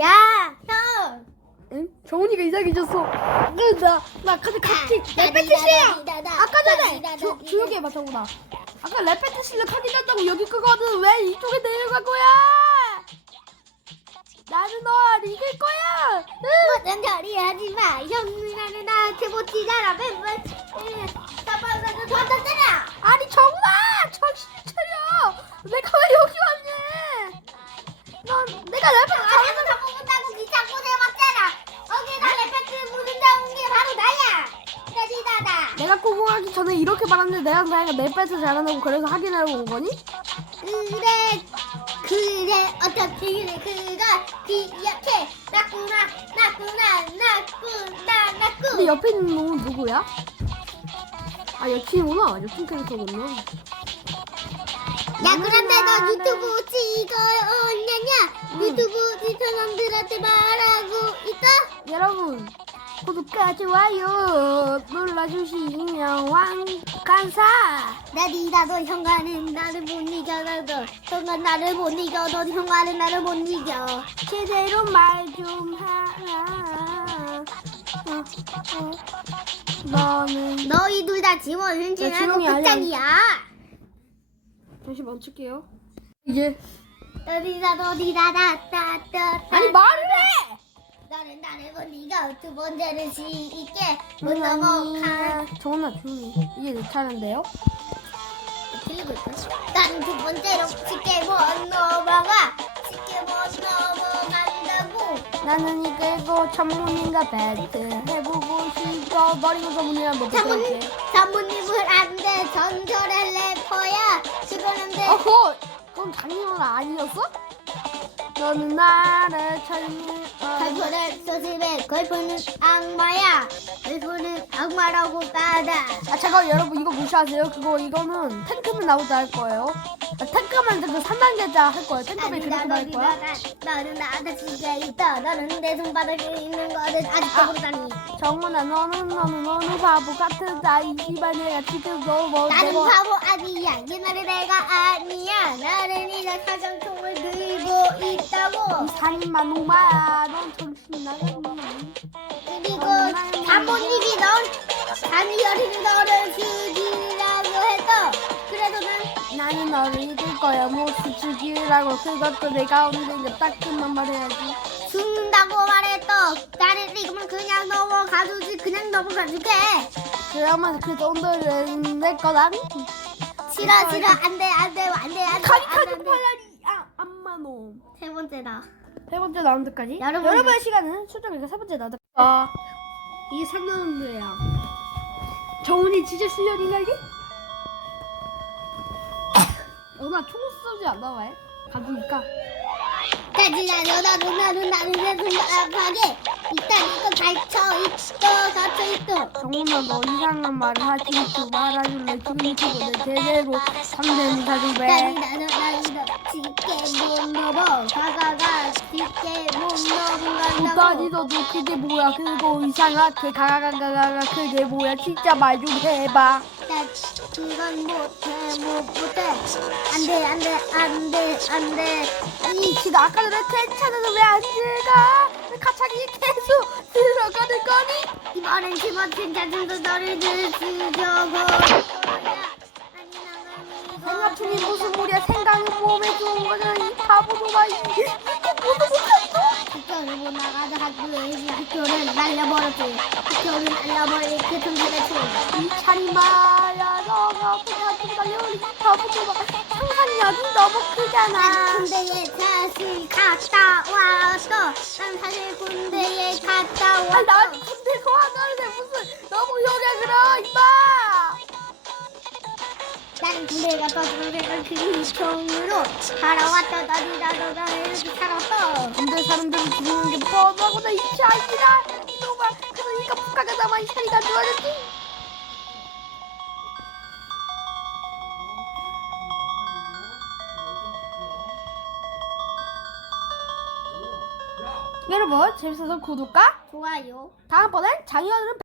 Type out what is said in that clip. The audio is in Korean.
야, 형. 응? 정훈이가 이상해졌어. 그, 나, 나 근데 같이 레페트 실력! 아까 전에! 조, 조용히 해봐, 정훈아. 아까 레페트 실력 확인했다고 여기 거거든. 왜 이쪽에 내려간 거야? 나는 너와 이길 거야! 응! 무슨 소리 하지 마. 형이라는 나한테 못 뛰잖아. 맨날 저한테 때려. 아니, 정훈아! 정신 차려! 내가 왜 여기 왔니? 넌, 내가 레페트 안 내가 공부하기 전에 이렇게 말하는데 내가 내가 레페트 잘한다고 그래서 확인하러 온 거니? 그래 그래 어떻게 그래 그가 기억해. 나꾸나 나꾸나 나꾸나 나꾸. 근데 옆에 있는 놈은 누구야? 아 여친이구나. 여친 캐릭터구나. 야 그런데 너 유튜브 찍어냐냐 유튜브 이 사람들한테 말하고 있어? 여러분 구독과 좋아요. 눌러주시면 왕 감사. 나디다 너 형과는 나를 못 이겨 너도 형과 나를 못 이겨 너 형과는 나를 못 이겨 제대로 말 좀 하라 어, 어. 너는 너희 둘 다 지원 야, 횡진하고 조용히 하려. 끝장이야. 다시 멈출게요. 이제 너디다 너디다 다다다 아니 말을 해 나는 나를 못 이겨 두 번째는 시 있게. 못 넘어가. 정훈아 조용히 이제 내 차례인데요? 들리고 있어 나는 두 번째로 쉽게 못 넘어가. 쉽게 못 넘어간다고. 나는 이끌고 전문인과 배트 해보고 싶어. 버리고 전문이랑 뭐 사모님 배트 사모님은 안 돼 전설의 래퍼야. 그거는 돼 어허! 그럼 장인어른 아니었어? 너는 나를 찾니 걸프는 소심해 걸프는 악마야. 걸프는 악마라고 따다 아 잠깐 여러분 이거 무시하세요? 그거 이거는 탱크맨 나올 때할 거예요. 아, 탱크맨 그 3단계자 할 거예요. 탱크맨 그렇게 할 거야? 너는 나한테 지게 있다 너는 내 손바닥에 있는 거는 아직도 아. 모르다니. 정훈아 너는 너는 너는 바보 같은 나이. 집안이야 지금 너뭐 나는 바보 아니야. 아니야 사정통을 들고 있다고. 산만 오마야 넌 정신 나갔니 그리고 사모님이 넌 감히 어린 너를 죽이라고 했어 그래도 난 나는 너를 이길 거야. 모스 죽이라고 그것도 내가 언젠가 따끔한 말 해야지. 죽는다고 말했어 나는 지금은 그냥 넘어가주지. 그냥 넘어가줄게. 그러면 그 정도는 내 거다 싫어 싫어 안돼 안돼 안돼 안돼 카리카리 팔라리 아 안마노 세 번째다 세 번째 라운드까지 여러분. 여러분의 시간은 수정이가 세 번째 라운드 아 이게 3라운드야 정훈이 진짜 실력인가 이게? 어나 총 쏘지 않나 왜? 가주니까 까지나 너나도 나도 나는 내 손가락하게 일단 이거 갇혀 있어 정훈아 너 이상한 말을 하지 마 말아줄래 제대로 못 넘어. 가가가 쉽게 못 넘어간다고. 못다니도 너 그게 뭐야? 그거 이상하게 가가가가가 그게 뭐야? 진짜 말 좀 해봐. 나 그건 못해 못 못해. 안돼 안돼 안돼 안돼. 아니 지금 아까 전에 괜찮아서 왜안 들어가 이번엔 기멋진 자전거 너를 들으려고. 생각중이 무슨 소리야 생각이 몸에 좋은 거잖아 이 바보놈아 이거 모두 못했어. 학교를 못 나가서 학교에 학교를 날려버렸지. 학교를 날려버린 그 순간에 총이 차리마야 너가 그냥 학교 달려오니 바보놈아 상상력이 너무 난 크잖아. 군대에 다시 갔다 왔어 난 사실 군대에 갔다 아 왔어 나는 군대 소환하는데 무슨 너무 효자 그러 임마! 난 군대 갔다 군대가 그 총으로 살아왔다 나도 나도 나 이렇게 살았어. 군대 사람들이 죽는 게 뻔하구나 이 자식아! 이놈아! 그러니까 북한에 남아 이 사이가 좋아졌지 여러분 재밌어서 구독과 좋아요. 다음번엔 장현은